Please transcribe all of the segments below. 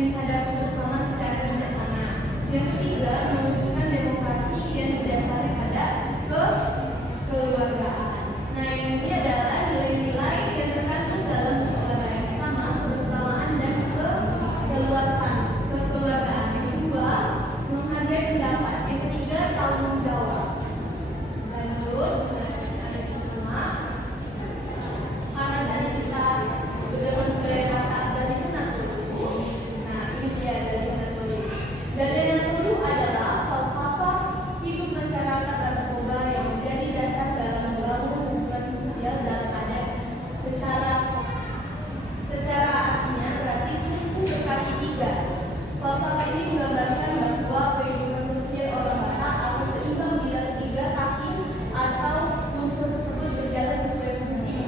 dihadapi bersama secara bijaksana. Yang ketiga, mewujudkan demokrasi yang didasari pada kekeluargaan. Nah, ini adalah nilai-nilai yang terkandung dalam musyawarah. Yang pertama, kebersamaan dan kekeluargaan. Yang kedua, menghargai pendapat. Yang ketiga, tanggung jawab. Lanjut, ada bersama. Karena dari kita sudah memulai kata dari kenal dulu. Nah, ini dia dari kenal dulu. Dan yang kedua adalah falsafah hidup masyarakat atau toba yang menjadi dasar dalam membangun hubungan sosial dan adat secara artinya berarti tumpu berkaki tiga. Falsafah ini menggambarkan bahwa kehidupan sosial orang Batak akan seimbang bila tiga kaki atau unsur tersebut berjalan sesuai fungsi.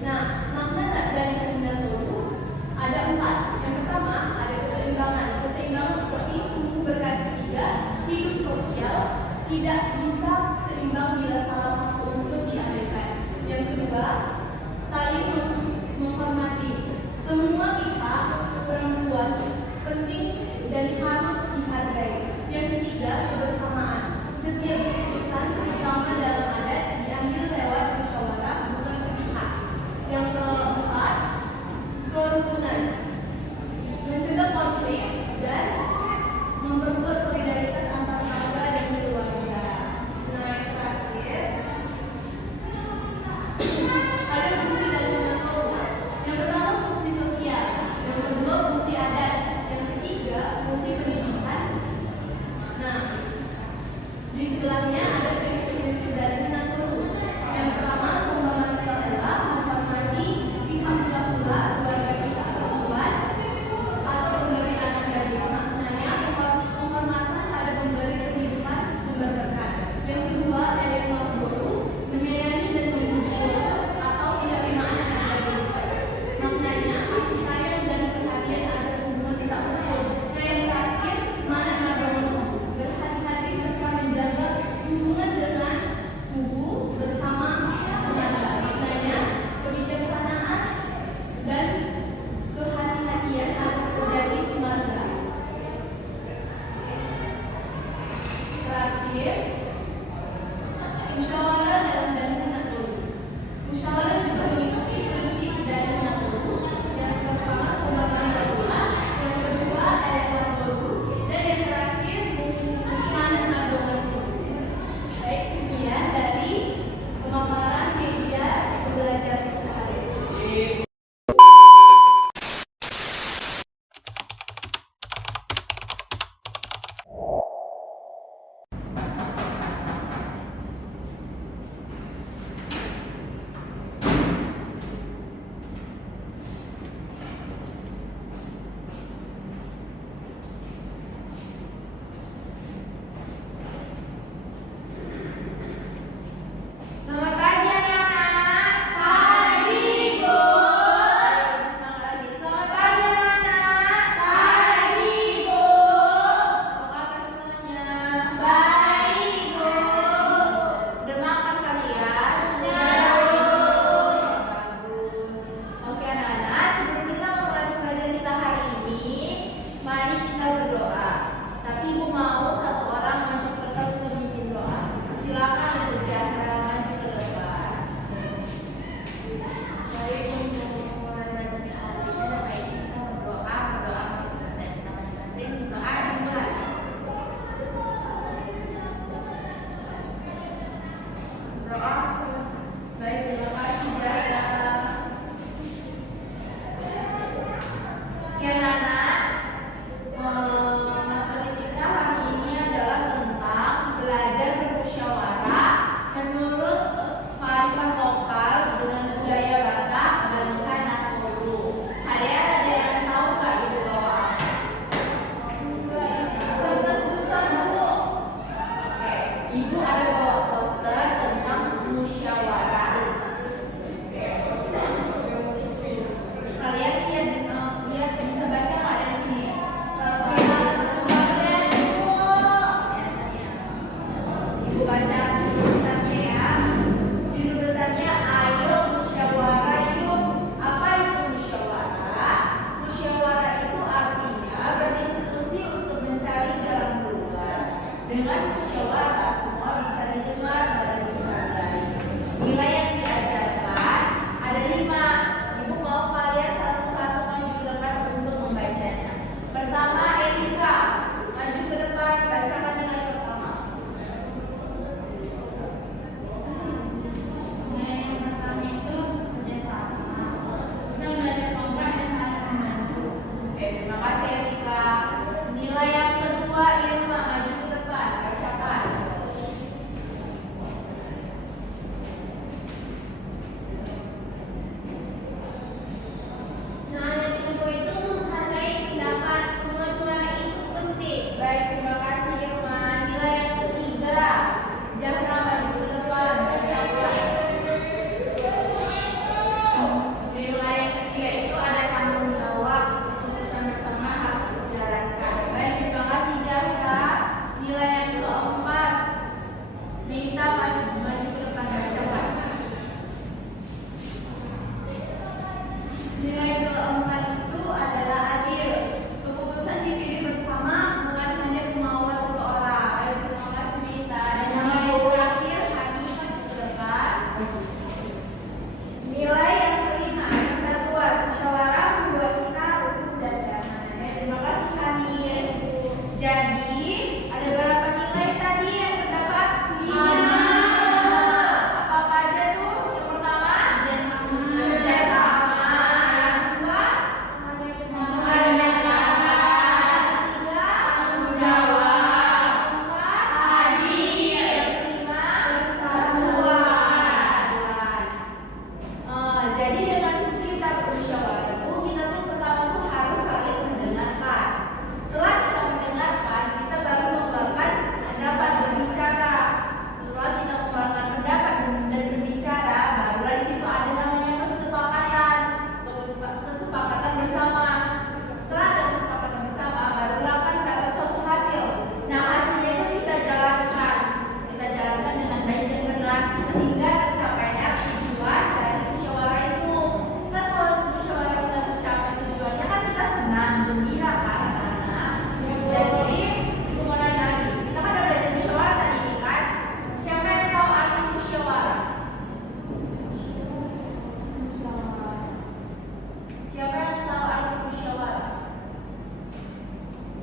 Nah, makna dari kenal dulu ada 4. Yang pertama ada keseimbangan. Keseimbangan seperti tumpu berkaki tiga, hidup sosial tidak bisa seimbang bila salah satu unsur diabaikan. Yang kedua, saling menghormati. Semua pihak perempuan penting dan harus dihargai. Yang ketiga, kebersamaan. Setiap keputusan, terutama dalam adat, diambil lewat musyawarah, bukan sepihak. Yang keempat, kerukunan. Mencegah konflik dan memperkuat solidaritas antar keluarga dan keluarga.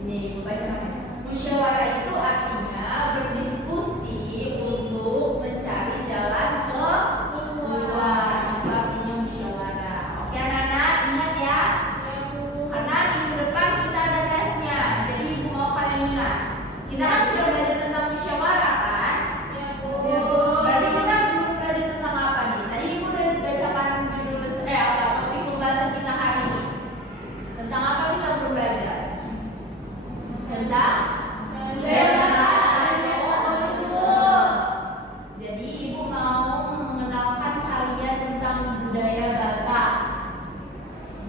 Nih, Ibu bacakan. Musyawarah itu artinya berdiskusi untuk mencari jalan keluar. Itu artinya musyawarah. Oke anak-anak, ingat ya. Karena minggu depan kita ada tesnya. Jadi Ibu mau kalian ingat. Kita kan sudah belajar tentang musyawarah kan? Berarti kita belum belajar tentang apa nih? Tadi Ibu udah bacakan judul besar topik pembahasan kita hari ini. Tentang apa kita belum belajar? Tentang jadi Ibu mau mengenalkan kalian tentang budaya Batak.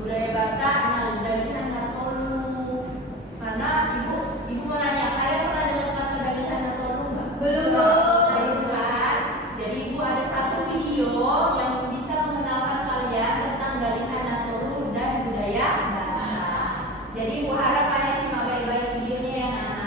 Budaya Batak dalihan Natolu. Karena Ibu mau nanya, kalian pernah dengar kata dalihan Natolu nggak? Belum kan? Jadi Ibu ada satu video yang bisa mengenalkan kalian tentang dalihan Natolu dan budaya Batak. Jadi Ibu harap kalian simak baik-baik videonya ya nak.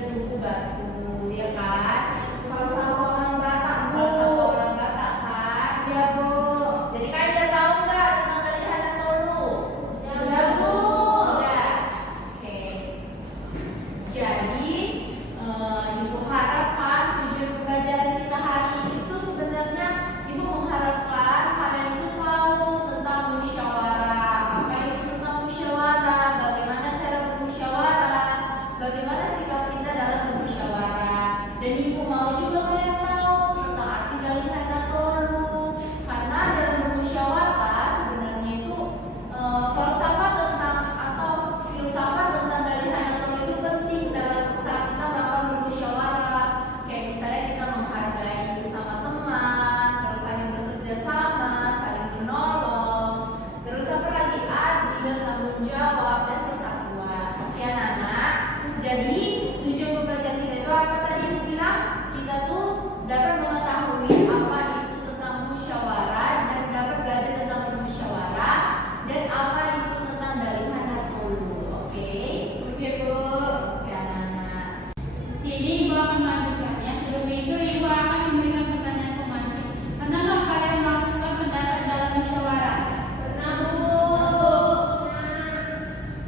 tugu batu, ya kan? Falsafah orang Batak, Bu. Falsafah orang Batak kan? Iya, Bu. Jadi kalian udah tahu nggak tentang dari Hanatolu? Sudah, Bu. Sudah. Oke. Jadi Ibu harapkan tujuan pembelajaran kita hari ini itu sebenarnya Ibu mengharapkan kalian itu tahu tentang musyawarah. Apa itu tentang musyawarah? Bagaimana cara bermusyawarah? Bagaimana sikap kita dalam bermusyawarah? Dan Ibu mau juga kalian tahu tentang arti dari Hanatolu. Karena dalam bermusyawarah sebenarnya itu falsafah tentang atau filsafat tentang dari Hanatolu itu penting dalam saat kita melakukan bermusyawarah. Kayak misalnya kita menghargai sesama teman, terus saling bekerja sama, saling menolong, terus apa lagi adil, tanggung jawab dan persatuan. Oke anak-anak. Jadi tujuan pembelajaran kita itu apa tadi yang bilang? Kita tuh dapat mengetahui apa itu tentang musyawarah dan dapat belajar tentang bermusyawarah dan apa itu tentang dari Hanatolu. Oke? Oke, Bu. Oke anak-anak. Di sini Ibu akan melanjutkannya. Sebelum itu Ibu akan memberikan pertanyaan pemancing. Pernahkah kalian melakukan pendapat dalam musyawarah? Pernah, Bu.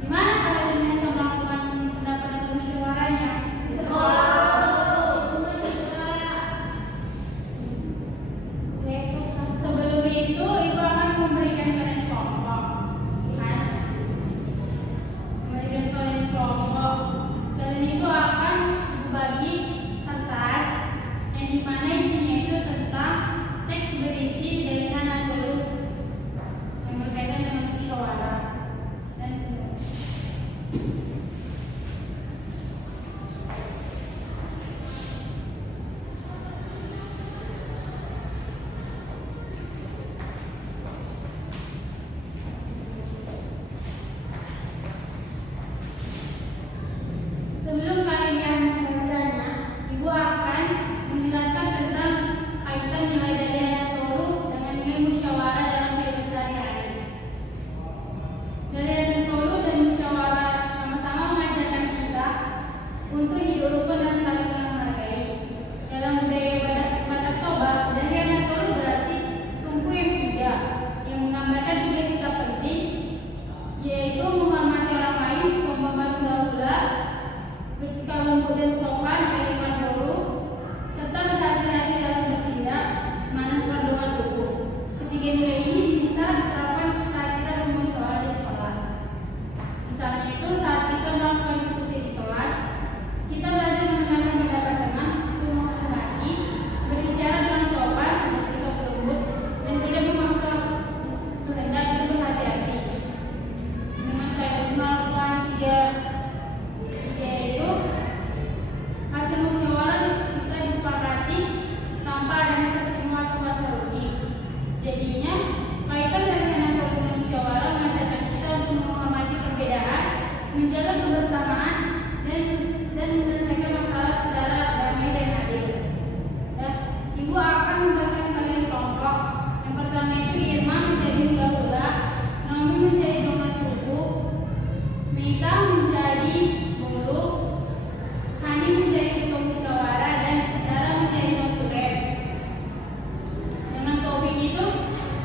Di mana kalian biasa melakukan pendapat dalam musyawarahnya? Sebelum itu Ibu akan memberikan kalian kelompok. Kan? Memberikan kalian kelompok. Kalian itu akan berbagi kertas yang dimana isinya itu tentang teks berisi dari Hanatolu yang berkaitan dengan musyawarah. Dan sebelum kalian membacanya, Ibu akan menjelaskan tentang kaitan nilai dari Hanatolu dengan nilai musyawarah dalam kehidupan sehari-hari. Dari Hanatolu dan musyawarah sama-sama mengajarkan kita untuk hidup rukun dan saling menghargai. Dalam budaya Batak Toba, dari Hanatolu berarti tumpu yang tiga, yang menggambarkan tiga sikap penting, yaitu menghormati orang lain, sombong hula-hula, bersikap lembut dan sopan, iman buruk, serta berhati-hati dalam bertindak, manakala dengan tubuh. Ketiga nilai ini bisa diterapkan saat kita bermusyawarah di sekolah. Misalnya itu saat kita melakukan diskusi di kelas, kita belajar mendengarkan pendapat teman untuk menghormati, berbicara dengan sopan, bersikap lembut, dan tidak memaksa kehendak dan berhati-hati. Dengan melakukan tiga yaitu hasil musyawarah bisa disepakati tanpa adanya tersinggung atau merasa rugi. Jadinya kaitan dari Hanatolu dengan musyawarah mengajarkan kita untuk menghormati perbedaan, menjaga kebersamaan, dan menyelesaikan masalah secara damai dan adil. Ya, Ibu akan membagikan kalian kelompok. Yang pertama itu Irma menjadi hula-hula, Naomi menjadi dongan tubuh, Mita menjadi buruk, Hani menjadi ketua musyawarah, dan Zara menjadi notulen. Dengan topik itu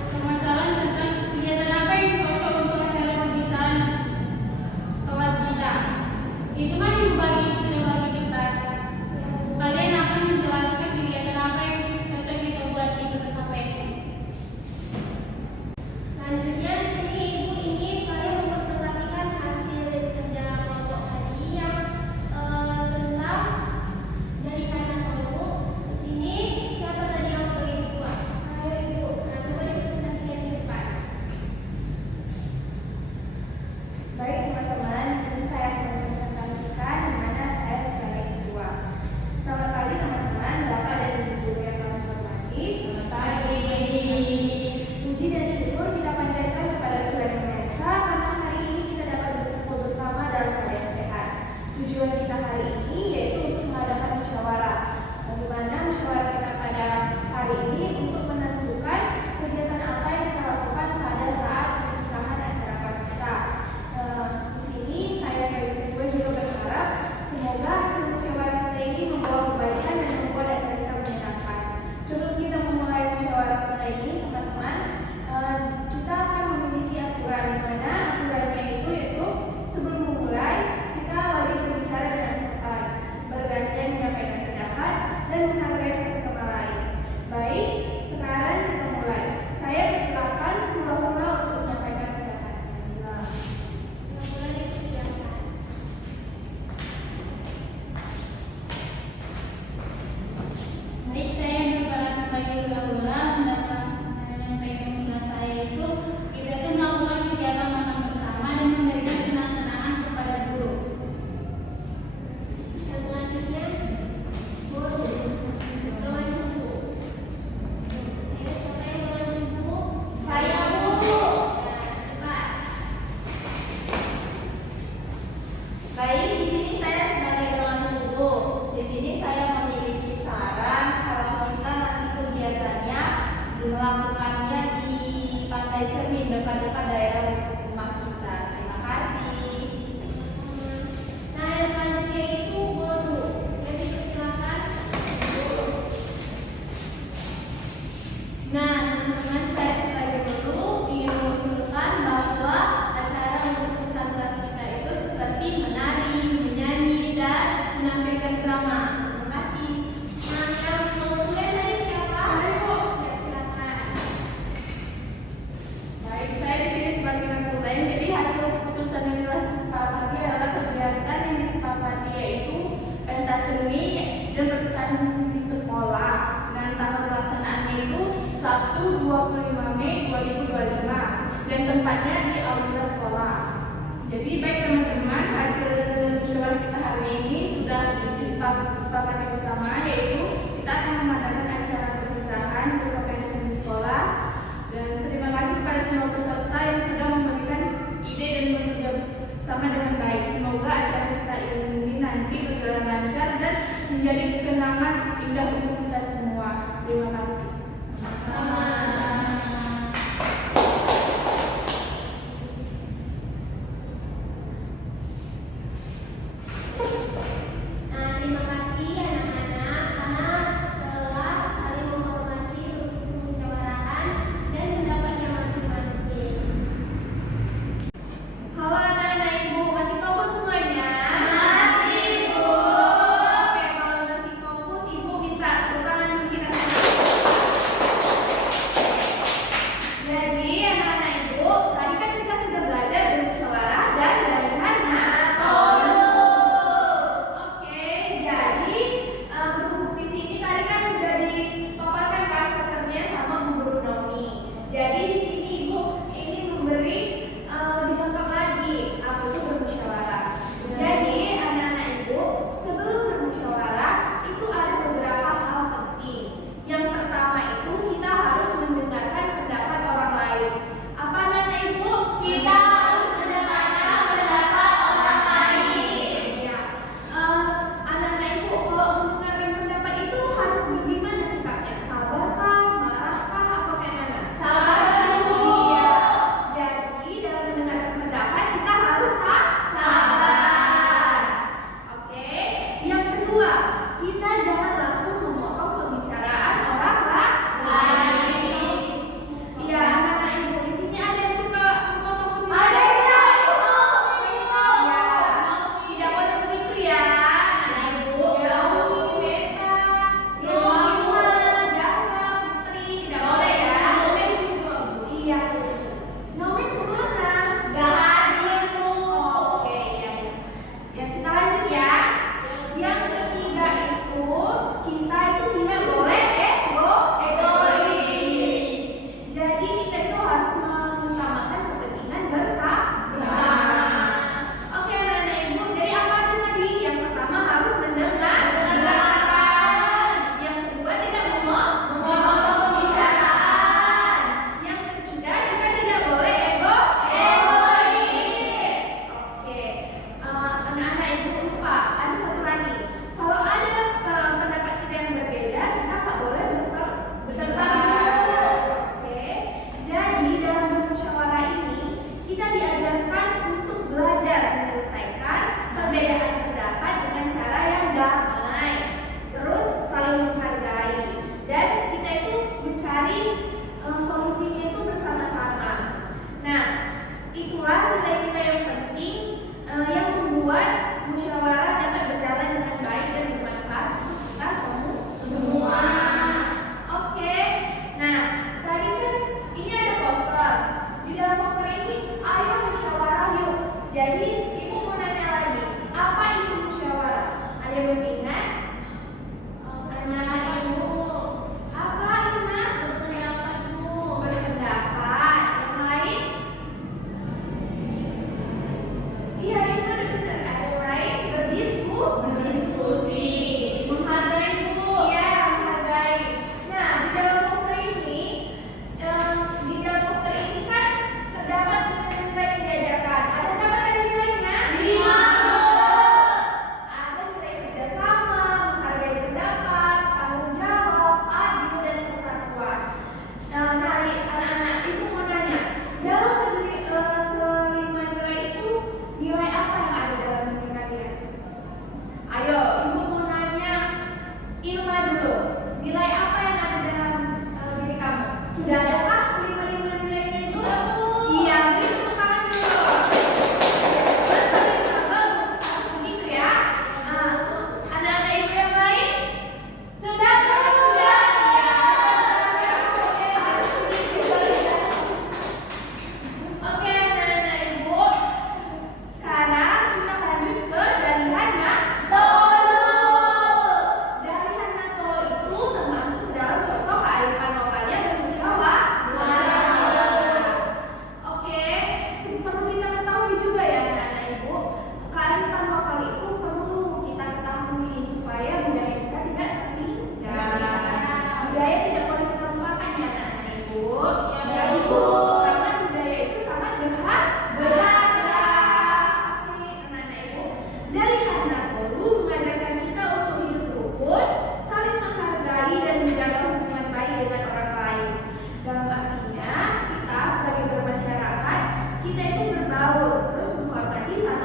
permasalahan tentang kegiatan apa yang cocok untuk acara perpisahan kelas kita. Itu kan Ibu sudah bagi kertas. Kalian akan menjelaskan kegiatan apa yang cocok kita buat di kertas apa itu. Selanjutnya di sini Ibu ingin kalian mempresentasikan hasil kerja Baik, di sini saya sebagai dosen guru. Di sini saya memiliki saran kalau kita nanti kegiatannya melakukannya di Pantai Cermin dekat-dekat daerah rumah kita. Terima kasih. Nah, yang selanjutnya itu guru. Jadi silakan guru. Nah, teman-teman, saya sebagai guru ingin mengusulkan bahwa acara untuk pesan kelas kita itu seperti menari,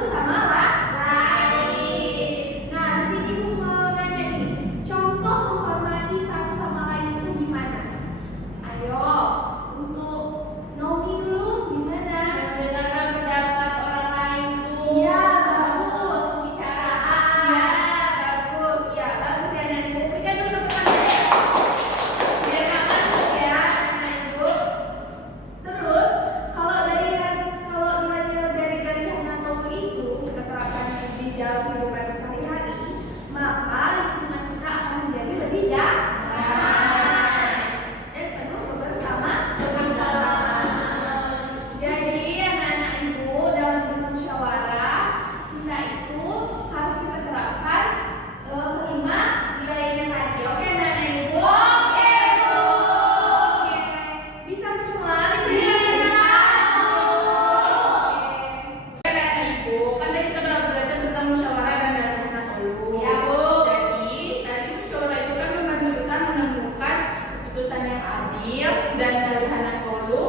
sama lain. Nah, di sini Ibu mau nanya nih, contoh menghormati satu sama lain itu gimana? Ayo, untuk Nomi dulu gimana? Mendengarkan pendapat orang lain dulu. Iya, bagus. Pembicaraan. Iya, bagus. Ya, bagus ya, dan Ibu berikan dulu tepuk tangan. Biar aman ya, anak Ibu. Terus, kalau nilai-nilai dari Galih Hanatomo itu kita terapkan di dalam kehidupan sehari-hari, maka lingkungan kita akan menjadi lebih damai dan penuh kebersamaan. Jadi anak-anak Ibu dalam bermusyawarah kita itu harus kita terapkan kelima nilainya tadi. Oke anak-anak Ibu? Oke Bu. Oke. Bisa semua? Bisa. Oke. Anak-anak Ibu, kan tadi kita udah belajar tentang musyawarah dan dalam dulu. Iya, Bu. Jadi, tadi musyawarah itu kan membantu kita menemukan keputusan yang adil dan dari Hanatolu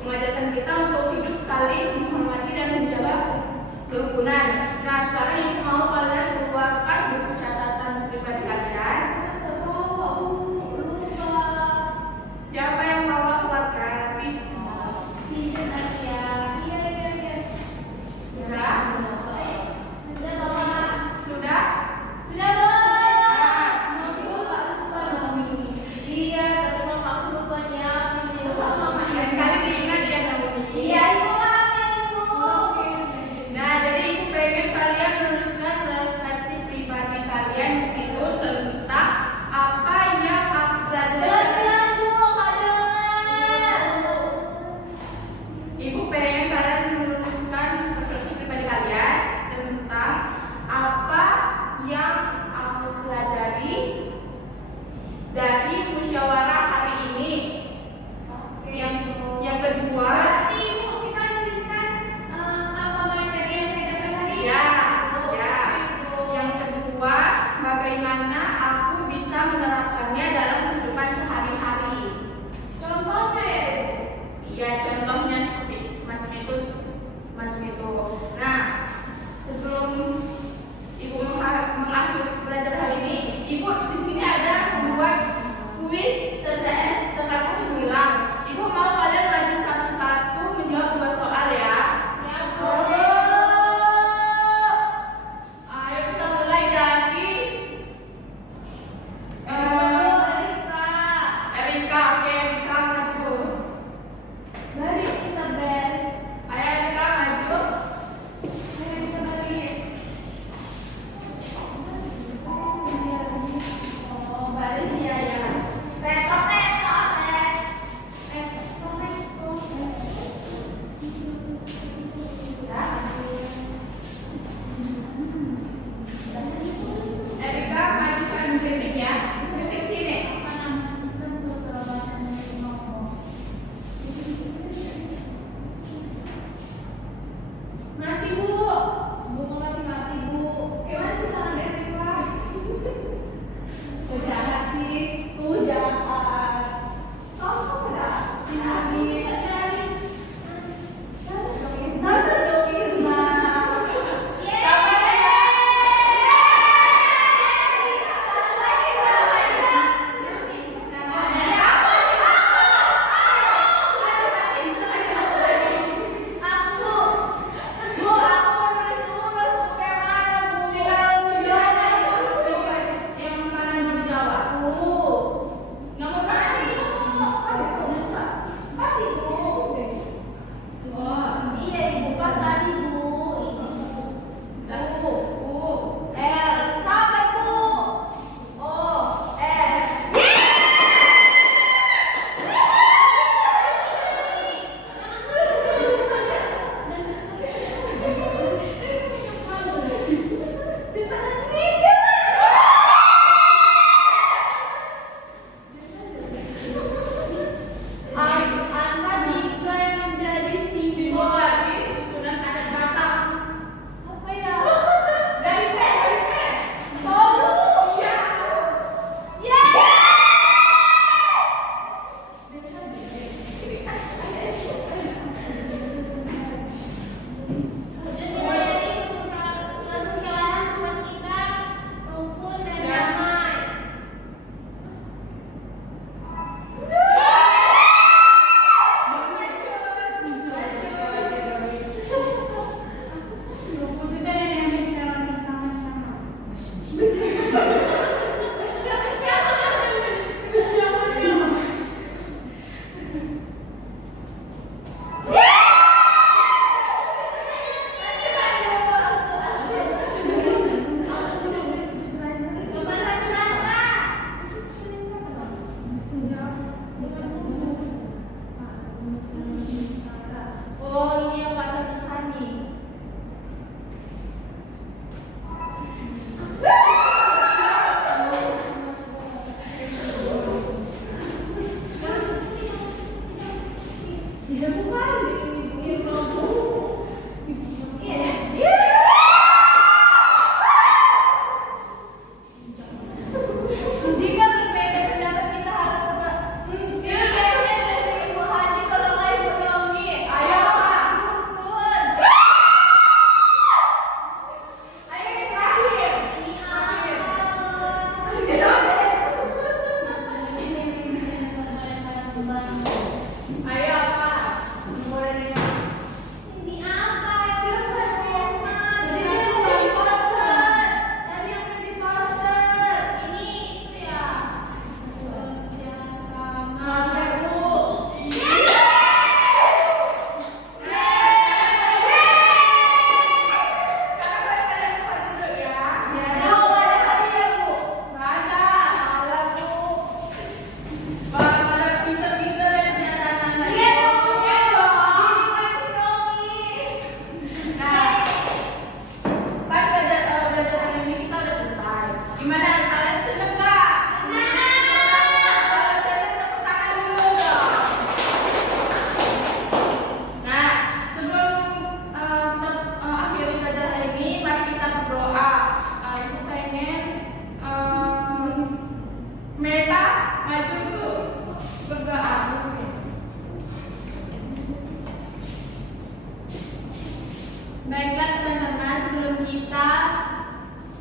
mengajarkan kita untuk hidup saling menghormati dan menjaga kerukunan. Nah, sekarang Ibu mau kalian keluarkan buku catatan pribadi kalian. Siapa yang mau keluarkan? Bisa nanti ya. Iya. Sudah? Sudah Bapak. Sudah? Sudah Bu. Iya, tapi mama aku lupanya. Lain kali diingat ya Naomi. Iya, Ibu paham ya, Ibu. Nah, jadi Ibu pengen kalian menuliskan refleksi pribadi kalian di situ tentang apa yang aku pelajari. Pelan-pelan, Bu, Kak dengar. Ibu pengen kalian menuliskan refleksi pribadi kalian tentang apa yang aku pelajari dari musyawarah hari ini. Yang kedua, Berarti Ibu kita nuliskan apa materi yang saya dapat hari ini? ya, Oke, ya. Bu. Yang kedua, bagaimana aku bisa menerapkannya dalam kehidupan sehari-hari. Contohnya ya, Ibu. Iya, contohnya seperti semacam itu. Nah, sebelum Ibu mengakhiri belajar hari ini, Ibu di sini ada membuat kuis TTS teka-teki silang. Ibu mau kalian maju satu-satu menjawab 2 soal ya. Ya, Bu. Ayo kita mulai dari Erika. Erika. Oke, Erika maju. Baik.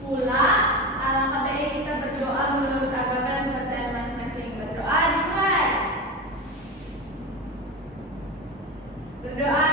pula, alangkah baiknya kita berdoa menurut agama dan kepercayaan masing-masing. Berdoa dimulai. Berdoa